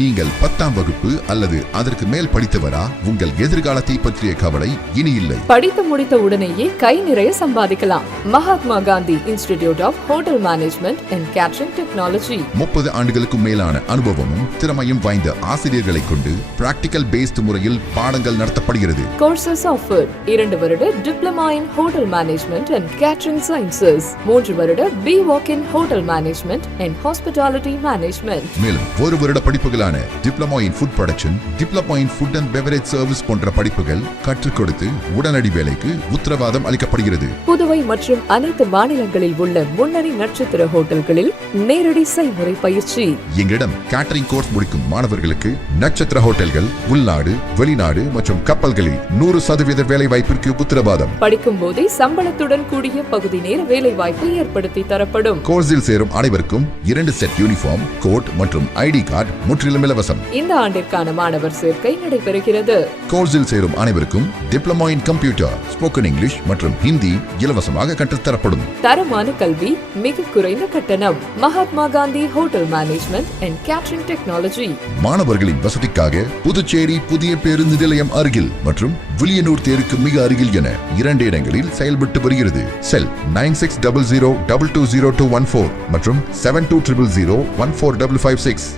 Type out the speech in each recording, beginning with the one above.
நீங்கள் 10ஆம் வகுப்பு அல்லது அதற்கு மேல் படித்தவரா? உங்கள் எதிர்காலத்தை பற்றிய கவலை இனி இல்லை. படித்து முடித்த உடனேயே கை நிறைய சம்பாதிக்கலாம். Mahatma Gandhi institute of hotel management and catering technology. 30 ஆண்டுகளுக்கும் மேலான அனுபவமும் திறமையும் வாய்ந்த ஆசிரியர்களை கொண்டு பிராக்டிகல் பேஸ்ட் முறையில் பாடங்கள் நடத்தப்படுகிறது. கோர்சஸ் ஆஃபர்ட் 2 வருட diploma in hotel management and catering sciences, 3 வருட BWalk in hotel management and hospitality management. மேலும் 1 வருட படிப்புகளான diploma in food production, diploma in food and beverage service போன்ற படிப்புகள் கற்றுக் கொடுத்து உடனடி வேலைக்கு உத்தரவாதம் அளிக்கப்படுகிறது. புதுவை மற்றும் அனைத்து மாநிலங்களில் உள்ள முன்னணி நட்சத்திர ஹோட்டல்களில் நேரடி செய்முறை பயிற்சி. எங்களிடம் கேட்டரிங் கோர்ஸ் முடிக்கும் மாணவர்களுக்கு நட்சத்திர ஹோட்டல்கள், உள்நாடு, வெளிநாடு மற்றும் கப்பல்களில் 100% வேலை வாய்ப்பிற்கு உத்தரவாதம். படிக்கும் போதே சம்பளத்துடன் கூடிய பகுதி நேர வேலை வாய்ப்பு ஏற்படுத்தி தரப்படும். கோர்ஸில் சேரும் அனைவருக்கும் 2 செட் யூனிஃபார்ம், கோட் மற்றும் ஐடி கார்டு முற்றிலும் இலவசம். இந்த ஆண்டிற்கான மாணவர் சேர்க்கை நடைபெறுகிறது. கோர்ஸில் சேரும் அனைவருக்கும் diploma in computer, spoken English மற்றும் ஹிந்தி இலவசமாக கற்றுத்தரப்படும். தரமான கல்வி, மிக குறைந்த கட்டணம். Mahatma Gandhi hotel management and catering technology. மாணவர்களின் வசதிக்காக புதுச்சேரி புதிய பேருந்து நிலையம் அருகில் மற்றும் வில்லியனூர் தேருக்கு மிக அருகில் என 2 இடங்களில் செயல்பட்டு வருகிறது. செல் 9600220214 மற்றும் 7200014556.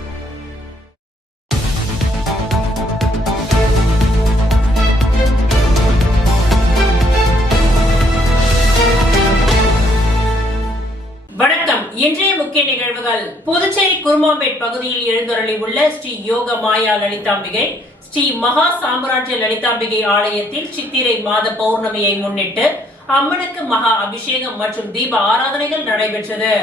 வணக்கம். இன்றைய முக்கிய நிகழ்வுகள். புதுச்சேரி குருமாம்பேட் பகுதியில் எழுந்தருளி உள்ள ஸ்ரீ யோக மாயா லலிதாம்பிகை ஸ்ரீ மகா சாம்ராஜ்ய லலிதாம்பிகை ஆலயத்தில் சித்திரை மாத பௌர்ணமியை முன்னிட்டு அம்மனுக்கு மகா அபிஷேகம் மற்றும் தீப ஆராதனைகள் நடைபெற்றது.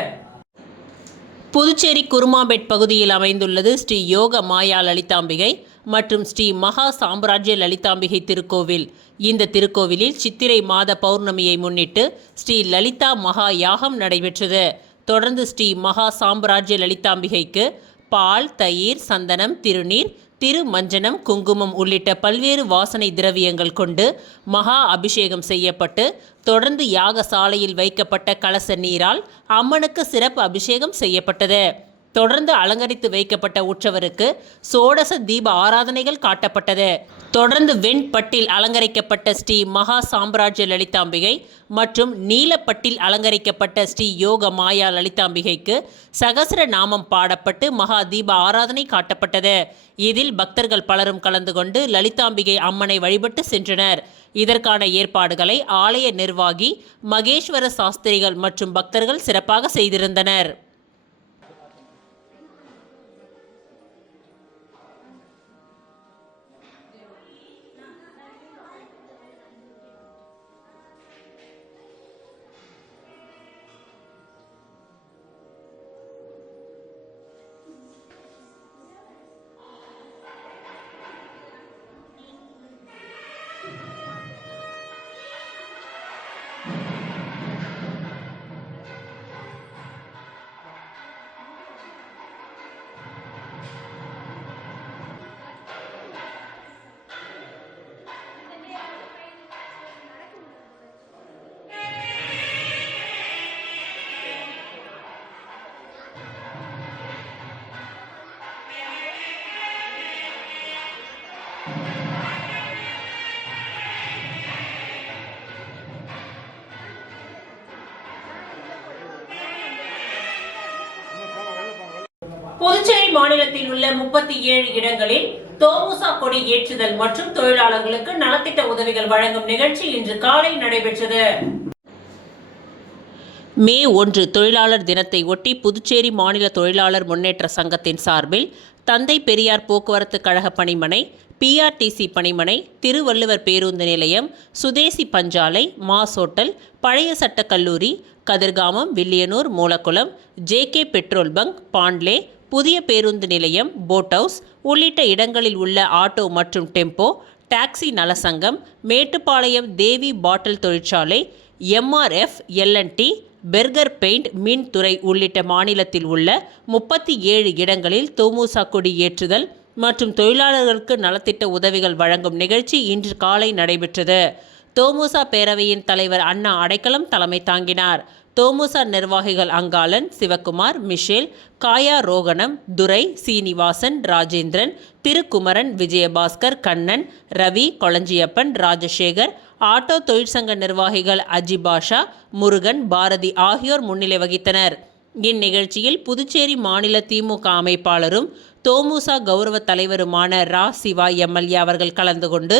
புதுச்சேரி குருமாம்பேட் பகுதியில் அமைந்துள்ளது ஸ்ரீ யோக மாயா லலிதாம்பிகை மற்றும் ஸ்ரீ மகா சாம்ராஜ்ய லலிதாம்பிகை திருக்கோவில். இந்த திருக்கோவிலில் சித்திரை மாத பௌர்ணமியை முன்னிட்டு ஸ்ரீ லலிதா மகா யாகம் நடைபெற்றது. தொடர்ந்து ஸ்ரீ மகா சாம்ராஜ்ய லலிதாம்பிகைக்கு பால், தயிர், சந்தனம், திருநீர், திருமஞ்சனம், குங்குமம் உள்ளிட்ட பல்வேறு வாசனை திரவியங்கள் கொண்டு மகா அபிஷேகம் செய்யப்பட்டு தொடர்ந்து யாகசாலையில் வைக்கப்பட்ட கலச நீரால் அம்மனுக்கு சிறப்பு அபிஷேகம் செய்யப்பட்டது. தொடர்ந்து அலங்கரித்து வைக்கப்பட்ட உற்சவருக்கு சோடச தீப ஆராதனைகள் காட்டப்பட்டது. தொடர்ந்து வெண்பட்டில் அலங்கரிக்கப்பட்ட ஸ்ரீ மகா சாம்ராஜ்ய லலிதாம்பிகை மற்றும் நீலப்பட்டில் அலங்கரிக்கப்பட்ட ஸ்ரீ யோக மாயா லலிதாம்பிகைக்கு சகஸ்ர நாமம் பாடப்பட்டு மகா தீப ஆராதனை காட்டப்பட்டது. இதில் பக்தர்கள் பலரும் கலந்து கொண்டு லலிதாம்பிகை அம்மனை வழிபட்டு சென்றனர். இதற்கான ஏற்பாடுகளை ஆலய நிர்வாகி மகேஸ்வர சாஸ்திரிகள் மற்றும் பக்தர்கள் சிறப்பாக செய்திருந்தனர். புதுச்சேரி மாநிலத்தில் உள்ள 37 இடங்களில் தோமுசா கொடி ஏற்றுதல் மற்றும் தொழிலாளர்களுக்கு நலத்திட்ட உதவிகள் வழங்கும் நிகழ்ச்சி இன்று காலை நடைபெற்றது. மே 1 தொழிலாளர் தினத்தை ஒட்டி புதுச்சேரி மாநில தொழிலாளர் முன்னேற்ற சங்கத்தின் சார்பில் தந்தை பெரியார் போக்குவரத்து கழக பணிமனை, PRTC பணிமனை, திருவள்ளுவர் பேருந்து நிலையம், சுதேசி பஞ்சாலை, மாஸ் ஹோட்டல், பழைய சட்டக் கல்லூரி, Kathirkamam, Villianur, Moolakulam, JK petrol bunk, பாண்ட்லே, புதிய பேருந்து நிலையம், போட் ஹவுஸ் உள்ளிட்ட இடங்களில் உள்ள ஆட்டோ மற்றும் டெம்போ, டாக்ஸி நலசங்கம், மேட்டுப்பாளையம் தேவி பாட்டில் தொழிற்சாலை, MRF, L&T, பெர்கர் பெயிண்ட், மின்துறை உள்ளிட்ட மாநிலத்தில் உள்ள 37 இடங்களில் தோமுசா கொடி ஏற்றுதல் மற்றும் தொழிலாளர்களுக்கு நலத்திட்ட உதவிகள் வழங்கும் நிகழ்ச்சி இன்று காலை நடைபெற்றது. தோமுசா பேரவையின் தலைவர் அண்ணா அடைக்கலம் தலைமை தாங்கினார். தோமுசா நிர்வாகிகள் அங்காளன், சிவக்குமார், மிஷேல், காயா ரோகணம், துரை, சீனிவாசன், ராஜேந்திரன், திருக்குமரன், விஜயபாஸ்கர், கண்ணன், ரவி, கொளஞ்சியப்பன், ராஜசேகர், ஆட்டோ தொழிற்சங்க நிர்வாகிகள் அஜிபாஷா, முருகன், பாரதி ஆகியோர் முன்னிலை வகித்தனர். இந்நிகழ்ச்சியில் புதுச்சேரி மாநில திமுக அமைப்பாளரும் தோமுசா கௌரவ தலைவருமான ரா. சிவா எம்எல்ஏ அவர்கள் கலந்து கொண்டு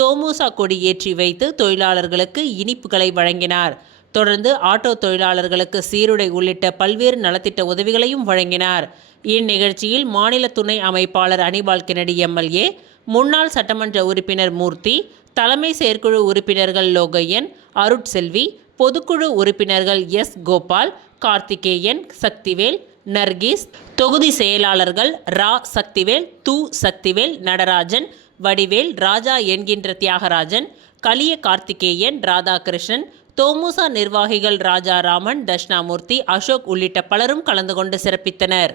தோமுசா கொடி ஏற்றி வைத்து தொழிலாளர்களுக்கு இனிப்புகளை வழங்கினார். தொடர்ந்து ஆட்டோ தொழிலாளர்களுக்கு சீருடை உள்ளிட்ட பல்வேறு நலத்திட்ட உதவிகளையும் வழங்கினார். இந்நிகழ்ச்சியில் மாநில துணை அமைப்பாளர் அனிபால் கென்னடி எம்எல்ஏ, முன்னாள் சட்டமன்ற உறுப்பினர் மூர்த்தி, தலைமை செயற்குழு உறுப்பினர்கள் லோகையன், அருட்செல்வி, பொதுக்குழு உறுப்பினர்கள் எஸ். கோபால், கார்த்திகேயன், சக்திவேல், நர்கீஸ், தொகுதி செயலாளர்கள் ரா. சக்திவேல், து. சக்திவேல், நடராஜன், வடிவேல், ராஜா என்கின்ற தியாகராஜன், கலிய கார்த்திகேயன், ராதாகிருஷ்ணன், தோமுசா நிர்வாகிகள் ராஜாராமன், தட்சிணாமூர்த்தி, அசோக் உள்ளிட்ட பலரும் கலந்து கொண்டு சிறப்பித்தனர்.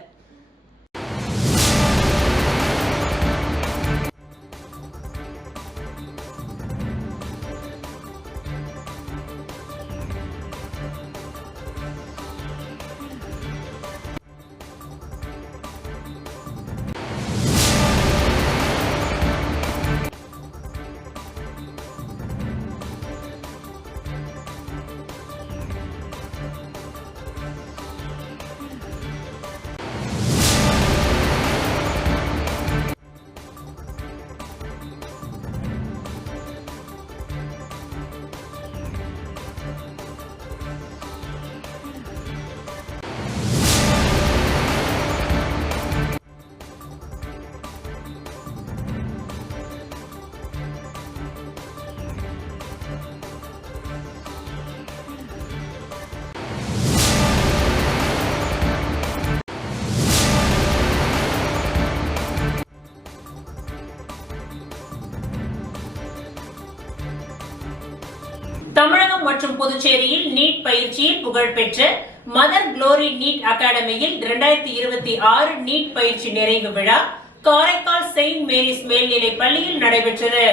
தமிழகம் மற்றும் புதுச்சேரியில் நீட் பயிற்சியில் புகழ்பெற்ற மதர் குளோரி நீட் அகாடமியில் 2026 நீட் பயிற்சி நிறைவு விழா காரைக்கால் செயின்ட் மேரிஸ் மேல்நிலைப் பள்ளியில் நடைபெற்றது.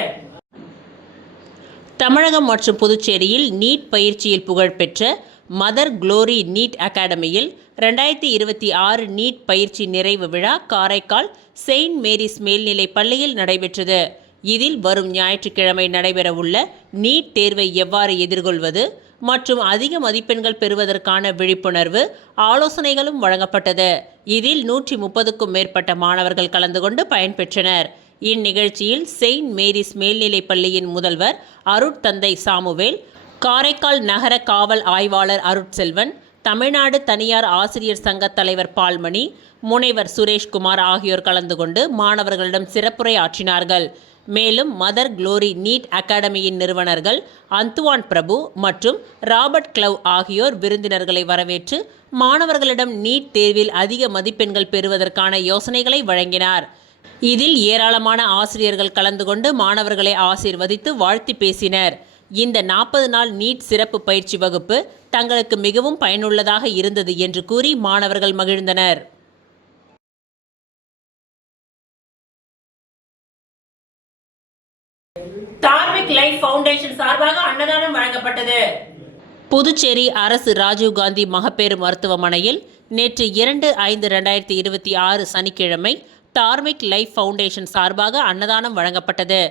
தமிழகம் மற்றும் புதுச்சேரியில் நீட் பயிற்சியில் புகழ்பெற்ற மதர் குளோரி நீட் அகாடமியில் 2026 நீட் பயிற்சி நிறைவு விழா காரைக்கால் செயின்ட் மேரிஸ் மேல்நிலைப் பள்ளியில் நடைபெற்றது. இதில் வரும் ஞாயிற்றுக்கிழமை நடைபெறவுள்ள நீட் தேர்வை எவ்வாறு எதிர்கொள்வது மற்றும் அதிக மதிப்பெண்கள் பெறுவதற்கான விழிப்புணர்வு ஆலோசனைகளும் வழங்கப்பட்டது. இதில் 130க்கும் மேற்பட்ட மாணவர்கள் கலந்து கொண்டு பயன்பெற்றனர். இந்நிகழ்ச்சியில் செயின்ட் மேரிஸ் மேல்நிலைப் பள்ளியின் முதல்வர் அருட்தந்தை சாமுவேல், காரைக்கால் நகர காவல் ஆய்வாளர் அருட்செல்வன், தமிழ்நாடு தனியார் ஆசிரியர் சங்க தலைவர் பால்மணி, முனைவர் சுரேஷ்குமார் ஆகியோர் கலந்து கொண்டு மாணவர்களிடம் சிறப்புரை ஆற்றினார்கள். மேலும் மதர் குளோரி நீட் அகாடமியின் நிறுவனர்கள் அந்துவான் பிரபு மற்றும் ராபர்ட் கிளவ் ஆகியோர் விருந்தினர்களை வரவேற்று மாணவர்களிடம் நீட் தேர்வில் அதிக மதிப்பெண்கள் பெறுவதற்கான யோசனைகளை வழங்கினார். இதில் ஏராளமான ஆசிரியர்கள் கலந்து கொண்டு மாணவர்களை ஆசீர்வதித்து வாழ்த்தி பேசினர். இந்த 40 நாள் நீட் சிறப்பு பயிற்சி வகுப்பு தங்களுக்கு மிகவும் பயனுள்ளதாக இருந்தது என்று கூறி மாணவர்கள் மகிழ்ந்தனர். தார்மிக் லைஃப் ஃபவுண்டேஷன் சார்பாக அன்னதானம் வழங்கப்பட்டது. புதுச்சேரி அரசு ராஜீவ்காந்தி மகப்பேறு மருத்துவமனையில் நேற்று 2/5/2026 சனிக்கிழமை தார்மிக் லைஃப் ஃபவுண்டேஷன் சார்பாக அன்னதானம் வழங்கப்பட்டது.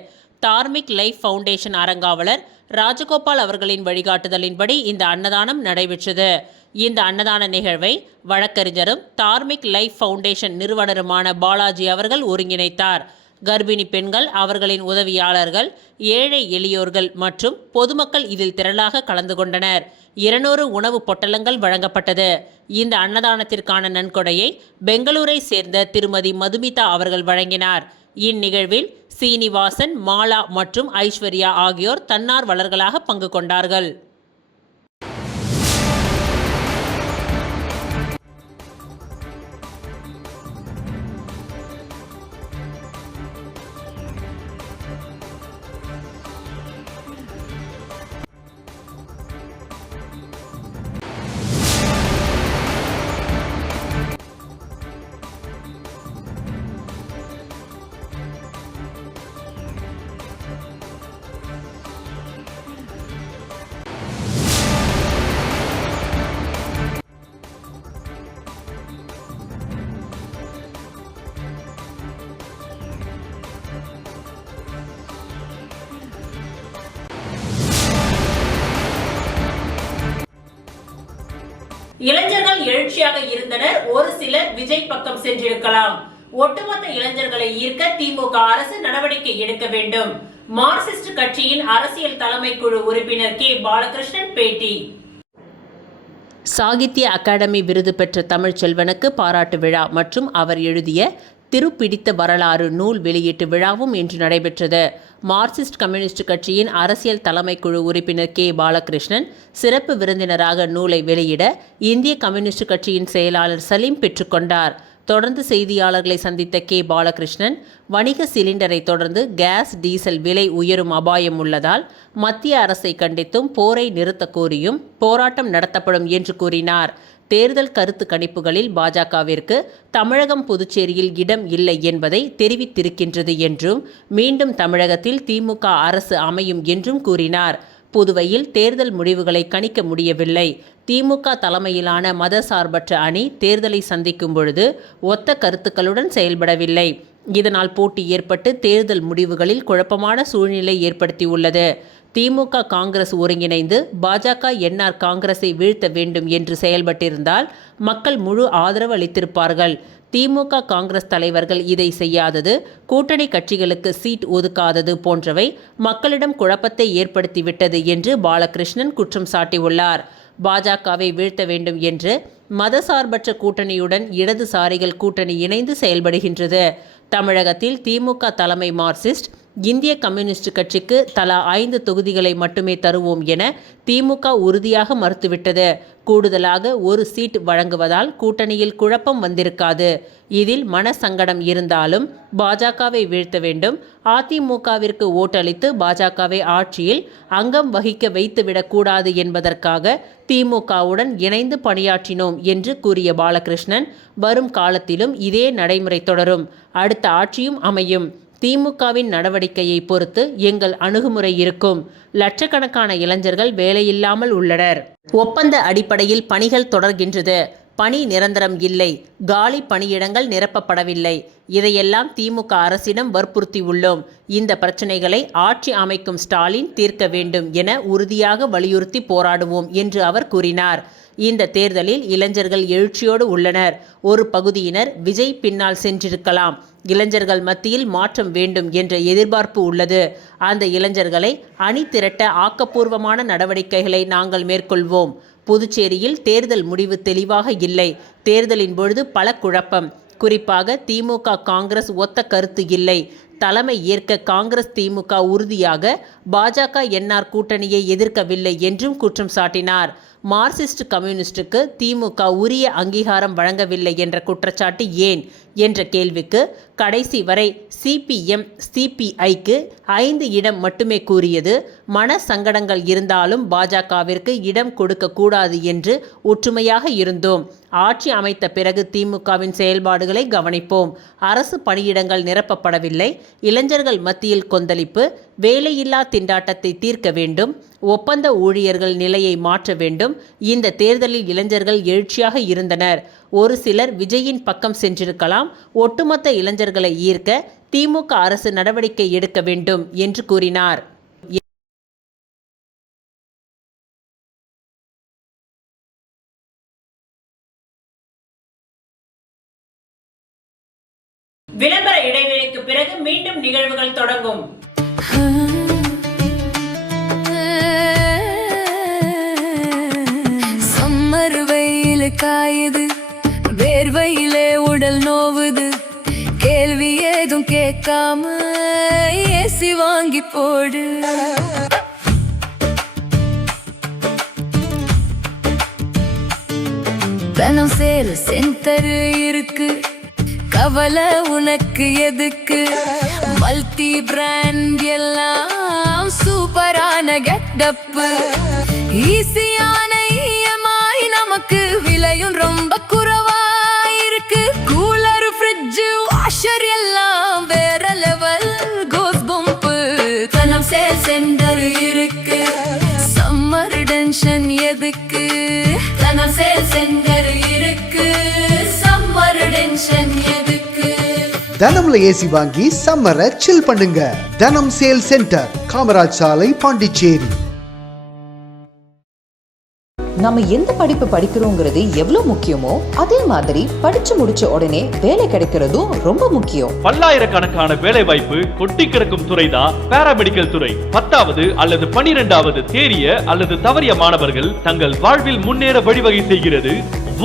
தார்மிக் லைஃப் ஃபவுண்டேஷன் அறங்காவலர் ராஜகோபால் அவர்களின் வழிகாட்டுதலின்படி இந்த அன்னதானம் நடைபெற்றது. இந்த அன்னதான நிகழ்வை வழக்கறிஞரும் தார்மிக் லைஃப் ஃபவுண்டேஷன் நிறுவனருமான பாலாஜி அவர்கள் ஒருங்கிணைத்தார். கர்ப்பிணி பெண்கள், அவர்களின் உதவியாளர்கள், ஏழை எளியோர்கள் மற்றும் பொதுமக்கள் இதில் திரளாக கலந்து கொண்டனர். 200 உணவு பொட்டலங்கள் வழங்கப்பட்டது. இந்த அன்னதானத்திற்கான நன்கொடையை பெங்களூரை சேர்ந்த திருமதி மதுமிதா அவர்கள் வழங்கினார். இந்நிகழ்வில் சீனிவாசன், மாலா மற்றும் ஐஸ்வர்யா ஆகியோர் தன்னார்வலர்களாக பங்கு கொண்டார்கள். இளைஞர்கள் எழுச்சியாக இருந்தனர். ஒரு சிலர் விஜய் பக்கம் சென்றிருக்கலாம். ஒட்டுமொத்த இளைஞர்களை ஈர்க்க திமுக அரசு நடவடிக்கை எடுக்க வேண்டும். மார்க்சிஸ்ட் கட்சியின் அரசியல் தலைமை குழு உறுப்பினர் கே பாலகிருஷ்ணன் பேட்டி. சாகித்ய அகாடமி விருது பெற்ற தமிழ்ச்செல்வனுக்கு பாராட்டு விழா மற்றும் அவர் எழுதிய திருப்பிடித்த வரலாறு நூல் வெளியீட்டு விழாவும் இன்று நடைபெற்றது. மார்க்சிஸ்ட் கம்யூனிஸ்ட் கட்சியின் அரசியல் தலைமை குழு உறுப்பினர் கே பாலகிருஷ்ணன் சிறப்பு விருந்தினராக நூலை வெளியிட இந்திய கம்யூனிஸ்ட் கட்சியின் செயலாளர் சலீம் பெற்றுக்கொண்டார். தொடர்ந்து செய்தியாளர்களை சந்தித்த கே பாலகிருஷ்ணன், வணிக சிலிண்டரை தொடர்ந்து கேஸ் டீசல் விலை உயரும் அபாயம் உள்ளதால் மத்திய அரசை கண்டித்தும் போரை நிறுத்த கோரியும் போராட்டம் நடத்தப்படும் என்று கூறினார். தேர்தல் கருத்து கணிப்புகளில் பாஜகவிற்கு தமிழகம் புதுச்சேரியில் இடம் இல்லை என்பதை தெரிவித்திருக்கின்றது என்றும் மீண்டும் தமிழகத்தில் திமுக அரசு அமையும் என்றும் கூறினார். புதுவையில் தேர்தல் முடிவுகளை கணிக்க முடியவில்லை. திமுக தலைமையிலான மதசார்பற்ற அணி தேர்தலை சந்திக்கும் பொழுது ஒத்த கருத்துக்களுடன் செயல்படவில்லை. இதனால் போட்டி ஏற்பட்டு தேர்தல் முடிவுகளில் குழப்பமான சூழ்நிலை ஏற்படுத்தியுள்ளது. திமுக காங்கிரஸ் ஒருங்கிணைந்து பாஜக என்ஆர் காங்கிரஸை வீழ்த்த வேண்டும் என்று செயல்பட்டிருந்தால் மக்கள் முழு ஆதரவு அளித்திருப்பார்கள். திமுக காங்கிரஸ் தலைவர்கள் இதை செய்யாதது, கூட்டணி கட்சிகளுக்கு சீட் ஒதுக்காதது போன்றவை மக்களிடம் குழப்பத்தை ஏற்படுத்திவிட்டது என்று பாலகிருஷ்ணன் குற்றம் சாட்டியுள்ளார். பாஜகவை வீழ்த்த வேண்டும் என்று மதசார்பற்ற கூட்டணியுடன் இடதுசாரிகள் கூட்டணி இணைந்து செயல்படுகின்றது. தமிழகத்தில் திமுக தலைமை மார்க்சிஸ்ட், இந்திய கம்யூனிஸ்ட் கட்சிக்கு தலா 5 தொகுதிகளை மட்டுமே தருவோம் என திமுக உறுதியாக மறுத்துவிட்டது. கூடுதலாக ஒரு சீட் வழங்குவதால் கூட்டணியில் குழப்பம் வந்திருக்காது. இதில் மனசங்கடம் இருந்தாலும் பாஜகவை வீழ்த்த வேண்டும், அதிமுகவிற்கு ஓட்டளித்து பாஜகவை ஆட்சியில் அங்கம் வகிக்க வைத்துவிடக்கூடாது என்பதற்காக திமுகவுடன் இணைந்து பணியாற்றினோம் என்று கூறிய பாலகிருஷ்ணன், வரும் காலத்திலும் இதே நடைமுறை தொடரும், அடுத்த ஆட்சியும் அமையும். திமுகவின் நடவடிக்கையை பொறுத்து எங்கள் அணுகுமுறை இருக்கும். லட்சக்கணக்கான இளைஞர்கள் வேலையில்லாமல் உள்ளனர். ஒப்பந்த அடிப்படையில் பணிகள் தொடர்கின்றது. பணி நிரந்தரம் இல்லை. காலி பணியிடங்கள் நிரப்பப்படவில்லை. இதையெல்லாம் திமுக அரசிடம் வற்புறுத்தியுள்ளோம். இந்த பிரச்சனைகளை ஆட்சி அமைக்கும் ஸ்டாலின் தீர்க்க வேண்டும் என உறுதியாக வலியுறுத்தி போராடுவோம் என்று அவர் கூறினார். இந்த தேர்தலில் இளைஞர்கள் எழுச்சியோடு உள்ளனர். ஒரு பகுதியினர் விஜய் பின்னால் சென்றிருக்கலாம். இளைஞர்கள் மத்தியில் மாற்றம் வேண்டும் என்ற எதிர்பார்ப்பு உள்ளது. அந்த இளைஞர்களை அணி திரட்ட ஆக்கப்பூர்வமான நடவடிக்கைகளை நாங்கள் மேற்கொள்வோம். புதுச்சேரியில் தேர்தல் முடிவு தெளிவாக இல்லை. தேர்தலின் பொழுது பல குழப்பம். குறிப்பாக திமுக காங்கிரஸ் ஒத்த கருத்து இல்லை. தலைமை ஏற்க காங்கிரஸ் திமுக உறுதியாக பாஜக என்ஆர் கூட்டணியை எதிர்க்கவில்லை என்றும் குற்றம் சாட்டினார். மார்க்சிஸ்ட் கம்யூனிஸ்டுக்கு திமுக உரிய அங்கீகாரம் வழங்கவில்லை என்ற குற்றச்சாட்டு ஏன் என்ற கேள்விக்கு கடைசி வரை சிபிஎம் சிபிஐக்கு 5 இடம் மட்டுமே கூறியது. மன சங்கடங்கள் இருந்தாலும் பாஜகவிற்கு இடம் கொடுக்க கூடாது என்று ஒற்றுமையாக இருந்தோம். ஆட்சி அமைத்த பிறகு திமுகவின் செயல்பாடுகளை கவனிப்போம். அரசு பணியிடங்கள் நிரப்பப்படவில்லை. இளைஞர்கள் மத்தியில் கொந்தளிப்பு. வேலையில்லா திண்டாட்டத்தை தீர்க்க வேண்டும். ஒப்பந்த ஊழியர்கள் நிலையை மாற்ற வேண்டும். இந்த தேர்தலில் இளைஞர்கள் எழுச்சியாக இருந்தனர். ஒரு சிலர் விஜயின் பக்கம் சென்றிருக்கலாம். ஒட்டுமொத்த இளைஞர்களை ஈர்க்க திமுக அரசு நடவடிக்கை எடுக்க வேண்டும் என்று கூறினார். விளம்பர இடைவெளிக்கு பிறகு மீண்டும் நிகழ்வுகள் தொடங்கும். சம்மர் வெயில் காயுது, வேர்வையிலே உடல் நோவுது, கேள்வி ஏதும் கேட்காம ஏசி வாங்கி போடு. தனம் சேல் சென்டர் இருக்கு, கவலை உனக்கு எதுக்கு? மல்டி பிராண்ட் எல்லாம் சூப்பரான கெட்டப்பு, ஈஸியான இஎம்ஐ, நமக்கு விலையும் ரொம்ப குறைவா இருக்கு. கூலர், ஃப்ரிட்ஜ், வாஷர் எல்லாம் வேற லெவல் கோஸ் பம்ப். தனம் சேல் சென்டர் இருக்கு, சம்மர் டென்ஷன் எதுக்கு? தனம் சேல் சென்டர் இருக்கு, சம்மர் டென்ஷன் எதுக்கு? தனம்ல ஏசி வாங்கி சம்மரை சில் பண்ணுங்க. தனம் சேல் சென்டர், காமராஜ் சாலை, பாண்டிச்சேரி. நம்ம எந்த படிப்பு படிக்கிறோங்கிறது எவ்வளவு முக்கியமோ அதே மாதிரி படிச்சு முடிச்ச உடனே வேலை கிடைக்கிறதும் ரொம்ப முக்கியம். பல்லாயிரக்கணக்கான வேலை வாய்ப்பு கொட்டி கிடக்கும் துறைதான் பாராமெடிக்கல் துறை. 10வது அல்லது 12வது தேறிய அல்லது தவறிய மாணவர்கள் தங்கள் வாழ்வில் முன்னேற வழிவகை செய்கிறது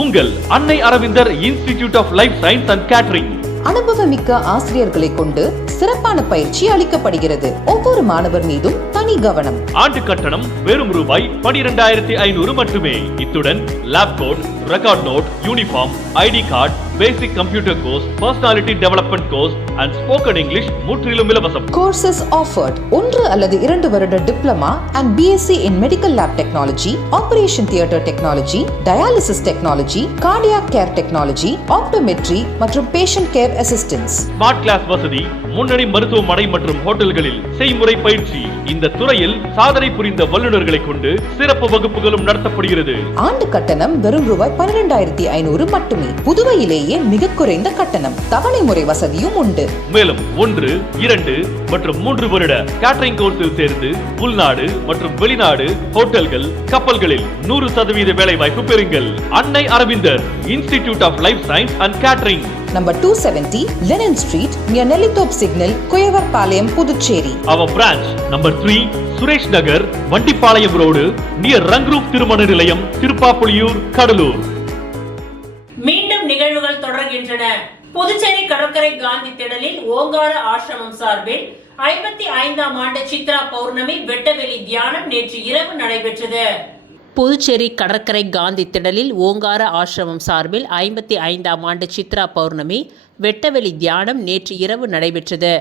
உங்கள் Annai Aravindar institute of life science and catering. அனுபவமிக்க ஆசிரியர்களை கொண்டு சிறப்பான பயிற்சி அளிக்கப்படுகிறது. ஒவ்வொரு மாணவர் மீதும் தனி கவனம். ஆண்டு கட்டணம் வெறும் ரூபாய் 12,500 மட்டுமே. இத்துடன் laptop, record note, uniform, ID card, basic computer course, personality development course and spoken English முற்றிலும் இலவசம். கோர்சஸ் ஆஃபர்ட் 1 அல்லது 2 வருட diploma and BSc in medical lab technology, operation theatre technology, dialysis technology, cardiac care technology, optometry மற்றும் patient care assistance. Smart class வசதி, முன்னணி மருத்துவமனை மற்றும் ஹோட்டல்களில் செய்முறை பயிற்சி. இந்த துறையில் சாதனை புரிந்த வல்லுநர்களை கொண்டு சிறப்பு வகுப்புகளும் நடத்தப்படுகிறது. ஆண்டு கட்டணம் வெறும் ரூபாய் 12,500 மட்டுமே. புதுவையிலேயே மிக குறைந்த கட்டணம். தவணை முறை வசதியும் உண்டு. மேலும் 1, 2 மற்றும் 3 வருட கேட்டரிங் கோர்ஸில் சேர்ந்து உள்நாடு மற்றும் வெளிநாடு ஹோட்டல்கள், கப்பல்களில் 100% வேலை வாய்ப்பு பெறுங்கள். Annai Aravindar institute of life science and catering, Number 270 Lennon Street near Nellithorpe Signal, Kuyavarpalayam, Puducherry. Our branch number 3 Suresh Nagar, Vandipalayam Road near Rangroop Thirumana Nilayam, Tirupapuliyur, Kadalur. மீண்டும் நிகழ்வுகள் தொடர்கின்றன. புதுச்சேரி கடற்கரை காந்தி திடலில் ஓங்கார ஆசிரமம் சார்பில் 55ஆம் ஆண்டு சித்ரா பௌர்ணமி வெட்டவெளி தியானம் நேற்று இரவு நடைபெற்றது. புதுச்சேரி கடற்கரை காந்தி திடலில் ஓங்கார ஆசிரமம் சார்பில் 55ஆம் ஆண்டு சித்ரா பௌர்ணமி வெட்டவெளி தியானம் நேற்று இரவு நடைபெற்றது.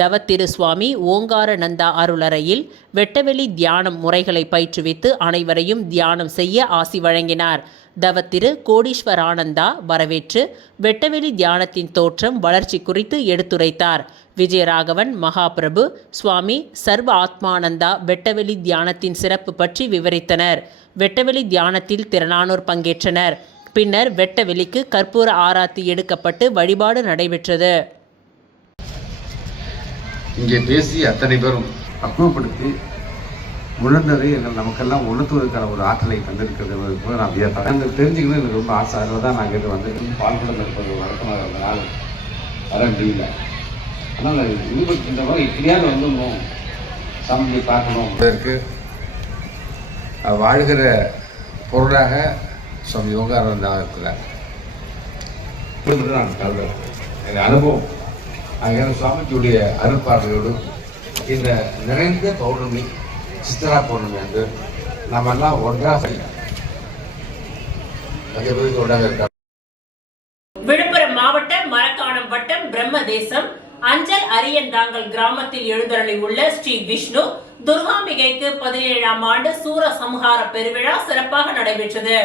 தவத்திரு சுவாமி ஓங்காரநந்தா அருளறையில் வெட்டவெளி தியானம் முறைகளை பயிற்றுவித்து அனைவரையும் தியானம் செய்ய ஆசி வழங்கினார். தவத்திரு கோடீஸ்வரானந்தா வரவேற்று வெட்டவெளி தியானத்தின் தோற்றம், வளர்ச்சி குறித்து எடுத்துரைத்தார். விஜயராகவன் மகாபிரபு சுவாமி சர்வ ஆத்மானந்தா வெட்டவெளி தியானத்தின் சிறப்பு பற்றி விவரித்தனர். வெட்டவெளி தியானத்தில் திரளானோர் பங்கேற்றனர். பின்னர் வெட்டவெளிக்கு கற்பூர ஆராத்தி எடுக்கப்பட்டு வழிபாடு நடைபெற்றது. இங்கே பேசி அத்தனை பேரும் பக்குவப்படுத்தி உணர்ந்ததை எங்கள் நமக்கெல்லாம் உணர்த்துவதற்கான ஒரு ஆற்றலை தந்திருக்கிறது. நான் நாங்கள் தெரிஞ்சுக்கணும் எனக்கு ரொம்ப ஆசை. அதில் தான் நாங்கள் இது வந்து பால்குடம் இருப்பது வழக்கமாக இருந்தனால் வர முடியல. ஆனால் இந்த மாதிரி இப்படியாவது வந்துடணும், சாமி பார்க்கணும். இதற்கு வாழ்கிற பொருளாக சுவாமி யோகானந்தா இருக்கிறார். நான் கல்றேன் எங்கள் அனுபவம் ஆகிய சுவாமிஜியுடைய அருட்பார்வையோடு இந்த நிறைந்த பௌர்ணமி சித்ரா பௌர்ணமி அன்று நாம் எல்லாம் ஒன்றாக இருக்க. விழுப்புரம் மாவட்டம் மரக்காணம் வட்டம் பிரம்மதேசம் அஞ்சல் அரியந்தாங்கல் கிராமத்தில் எழுந்தருளி உள்ள ஸ்ரீ விஷ்ணு துர்காம்பிகைக்கு 17ஆம் ஆண்டு சூரசம்ஹார பெருவிழா சிறப்பாக நடைபெற்றது.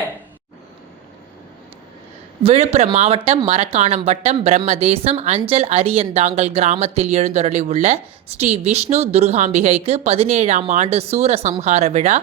விழுப்புரம் மாவட்டம் மரக்காணம் வட்டம் பிரம்மதேசம் அஞ்சல் அரியந்தாங்கல் கிராமத்தில் எழுந்தருளி உள்ள ஸ்ரீ விஷ்ணு துர்காம்பிகைக்கு 17ஆம் ஆண்டு சூரசம்ஹார விழா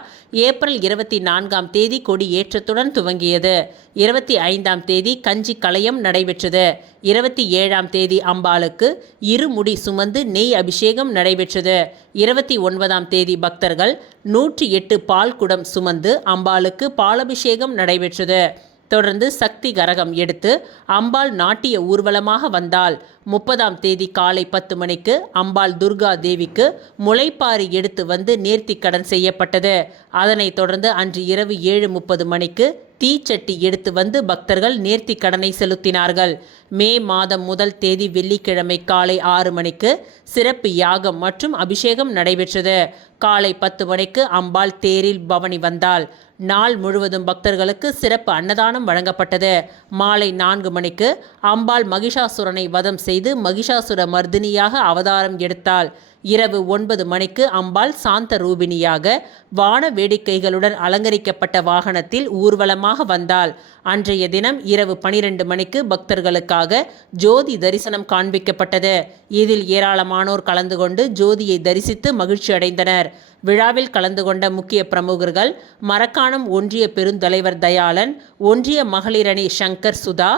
ஏப்ரல் 24ஆம் தேதி கொடியேற்றத்துடன் துவங்கியது. 25ஆம் தேதி கஞ்சி கலயம் நடைபெற்றது. 27ஆம் தேதி அம்பாளுக்கு இருமுடி சுமந்து நெய் அபிஷேகம் நடைபெற்றது. 29ஆம் தேதி பக்தர்கள் 108 பால் குடம் சுமந்து அம்பாளுக்கு பாலபிஷேகம் நடைபெற்றது. தொடர்ந்து சக்தி கரகம் எடுத்து அம்பாள் நாட்டிய ஊர்வலமாக வந்தாள். 30ஆம் தேதி காலை 10 மணிக்கு அம்பாள் துர்கா தேவிக்கு முளைப்பாரி எடுத்து வந்து நேர்த்தி கடன் செய்யப்பட்டது. அதனைத் தொடர்ந்து அன்று இரவு 7:30 மணிக்கு தீச்சட்டி எடுத்து வந்து பக்தர்கள் நேர்த்தி கடனை செலுத்தினார்கள். மே மாதம் 1 தேதி வெள்ளிக்கிழமை காலை 6 மணிக்கு சிறப்பு யாகம் மற்றும் அபிஷேகம் நடைபெற்றது. காலை 10 மணிக்கு அம்பாள் தேரில் பவனி வந்தாள். நாள் முழுவதும் பக்தர்களுக்கு சிறப்பு அன்னதானம் வழங்கப்பட்டது. மாலை 4 மணிக்கு அம்பாள் மகிஷாசுரனை வதம் செய்து மகிஷாசுர மர்தினியாக அவதாரம் எடுத்தாள். இரவு 9 மணிக்கு அம்பாள் சாந்த ரூபிணியாக வான வேடிக்கைகளுடன் அலங்கரிக்கப்பட்ட வாகனத்தில் ஊர்வலமாக வந்தாள். அன்றைய தினம் இரவு 12 மணிக்கு பக்தர்களுக்காக ஜோதி தரிசனம் காண்பிக்கப்பட்டது. இதில் ஏராளமானோர் கலந்து கொண்டு ஜோதியை தரிசித்து மகிழ்ச்சி அடைந்தனர். விழாவில் கலந்து கொண்ட முக்கிய பிரமுகர்கள் மரக்காணம் ஒன்றிய பெருந்தலைவர் தயாளன், ஒன்றிய மகளிரணி சங்கர் சுதா,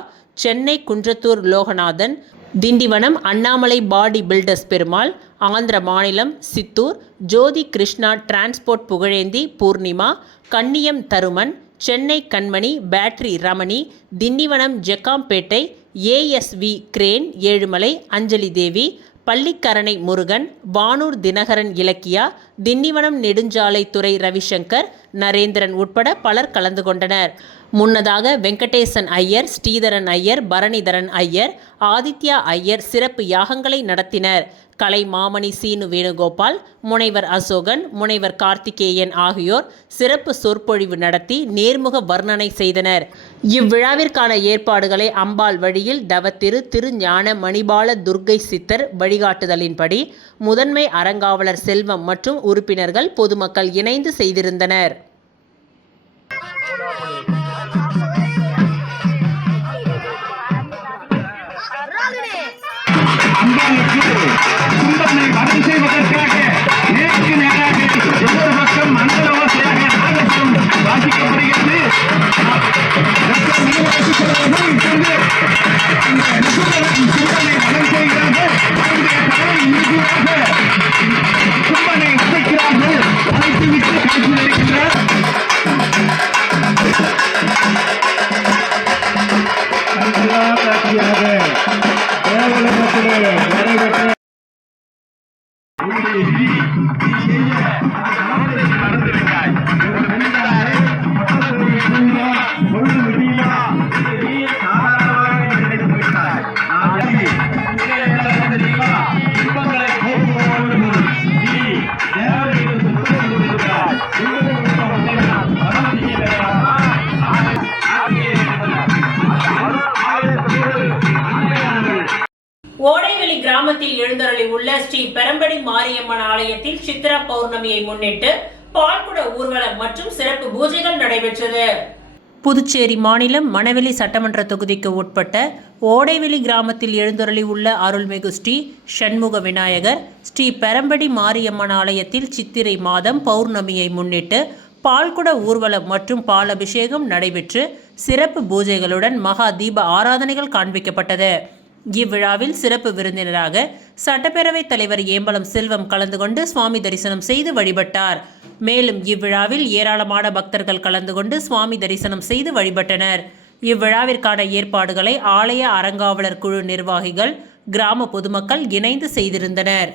சென்னை குன்றத்தூர் லோகநாதன், திண்டிவனம் அண்ணாமலை பாடி பில்டர்ஸ் பெருமாள், ஆந்திர மாநிலம் Chittoor Jothi Krishna transport Pugazhendhi Poornima, Kanniyam Dharuman, Chennai Kanmani, battery Ramani, Tindivanam Jekkampettai, ASV crane Ezhumalai, Anjali Devi, Pallikaranai Murugan, Vanur Dinakaran Ilakkiya, Tindivanam நெடுஞ்சாலை துறை ரவிசங்கர், நரேந்திரன் உட்பட பலர் கலந்து கொண்டனர். முன்னதாக வெங்கடேசன் ஐயர், ஸ்ரீதரன் ஐயர், பரணிதரன் ஐயர், ஆதித்யா ஐயர் சிறப்பு யாகங்களை நடத்தினர். கலை மாமணி சீனு வேணுகோபால், முனைவர் அசோகன், முனைவர் கார்த்திகேயன் ஆகியோர் சிறப்பு சொற்பொழிவு நடத்தி நேர்முக வர்ணனை செய்தனர். இவ்விழாவிற்கான ஏற்பாடுகளை அம்பாள் வழியில் தவத்திரு திருஞான மணிபால துர்க்கை சித்தர் வழிகாட்டுதலின்படி முதன்மை அறங்காவலர் செல்வம் மற்றும் உறுப்பினர்கள் பொதுமக்கள் இணைந்து செய்திருந்தனர். ஓடைவெளி கிராமத்தில் எழுந்தருளி உள்ள ஸ்ரீ பெரம்படி மாரியம்மன் ஆலயத்தில் சித்ரா பௌர்ணமியை முன்னிட்டு பால்குட ஊர்வலம் மற்றும் சிறப்பு பூஜைகள் நடைபெற்றது. புதுச்சேரி மாநிலம் மணவெளி சட்டமன்ற தொகுதிக்கு உட்பட்ட ஓடைவெளி கிராமத்தில் எழுந்தருளி உள்ள அருள்மிகு ஸ்ரீ சண்முக விநாயகர் ஸ்ரீ பெரம்படி மாரியம்மன் ஆலயத்தில் சித்திரை மாதம் பௌர்ணமியை முன்னிட்டு பால்குட ஊர்வலம் மற்றும் பாலபிஷேகம் நடைபெற்று சிறப்பு பூஜைகளுடன் மகா தீப ஆராதனைகள் காண்பிக்கப்பட்டது. இவ்விழாவில் சிறப்பு விருந்தினராக சட்டப்பேரவைத் தலைவர் ஏம்பலம் செல்வம் கலந்து கொண்டு சுவாமி தரிசனம் செய்து வழிபட்டார். மேலும் இவ்விழாவில் ஏராளமான பக்தர்கள் கலந்து கொண்டு சுவாமி தரிசனம் செய்து வழிபட்டனர். இவ்விழாவிற்கான ஏற்பாடுகளை ஆலய அறங்காவலர் குழு நிர்வாகிகள், கிராம பொதுமக்கள் இணைந்து செய்திருந்தனர்.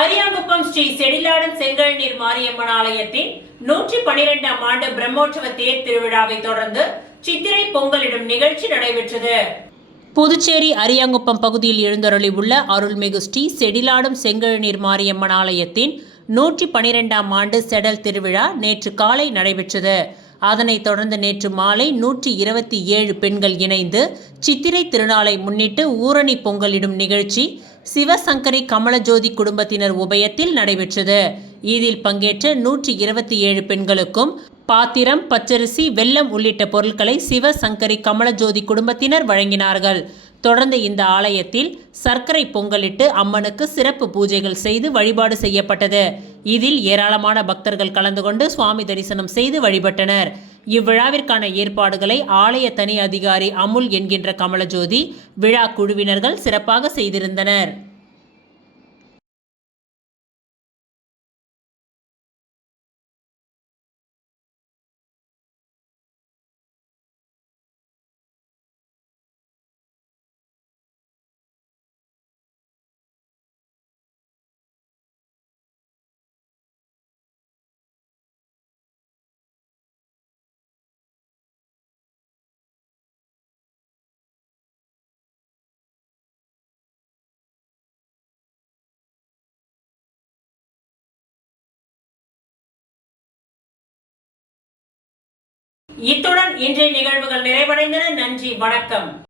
அரியாங்குப்பம் ஸ்ரீ செடிலாடன் செங்கழநீர் மாரியம்மன் ஆலயத்தின் 112ஆம் ஆண்டு பிரம்மோற்சவ தேர் திருவிழாவை தொடர்ந்து சித்திரை பொங்கலிடும் நிகழ்ச்சி நடைபெற்றது. புதுச்சேரி அரியாங்குப்பம் பகுதியில் எழுந்தருளி உள்ள அருள்மிகு ஸ்ரீ செடிலாடும் செங்கழநீர் மாரியம்மன் ஆலயத்தின் 112ஆம் ஆண்டு செடல் திருவிழா நேற்று காலை நடைபெற்றது. அதனைத் தொடர்ந்து நேற்று மாலை 127 பெண்கள் இணைந்து சித்திரை திருநாளை முன்னிட்டு ஊரணி பொங்கலிடும் நிகழ்ச்சி சிவசங்கரி கமலஜோதி குடும்பத்தினர் உபயத்தில் நடைபெற்றது. இதில் பங்கேற்ற 127 பெண்களுக்கும் பாத்திரம், பச்சரிசி, வெல்லம் உள்ளிட்ட பொருட்களை சிவசங்கரி கமலஜோதி குடும்பத்தினர் வழங்கினார்கள். தொடர்ந்து இந்த ஆலயத்தில் சர்க்கரை பொங்கலிட்டு அம்மனுக்கு சிறப்பு பூஜைகள் செய்து வழிபாடு செய்யப்பட்டது. இதில் ஏராளமான பக்தர்கள் கலந்து கொண்டு சுவாமி தரிசனம் செய்து வழிபட்டனர். இவ்விழாவிற்கான ஏற்பாடுகளை ஆலய தனி அதிகாரி அமுல் என்கின்ற கமலஜோதி, விழா குழுவினர்கள் சிறப்பாக செய்திருந்தனர். இத்துடன் இன்றைய நிகழ்வுகள் நிறைவடைந்தன. நன்றி, வணக்கம்.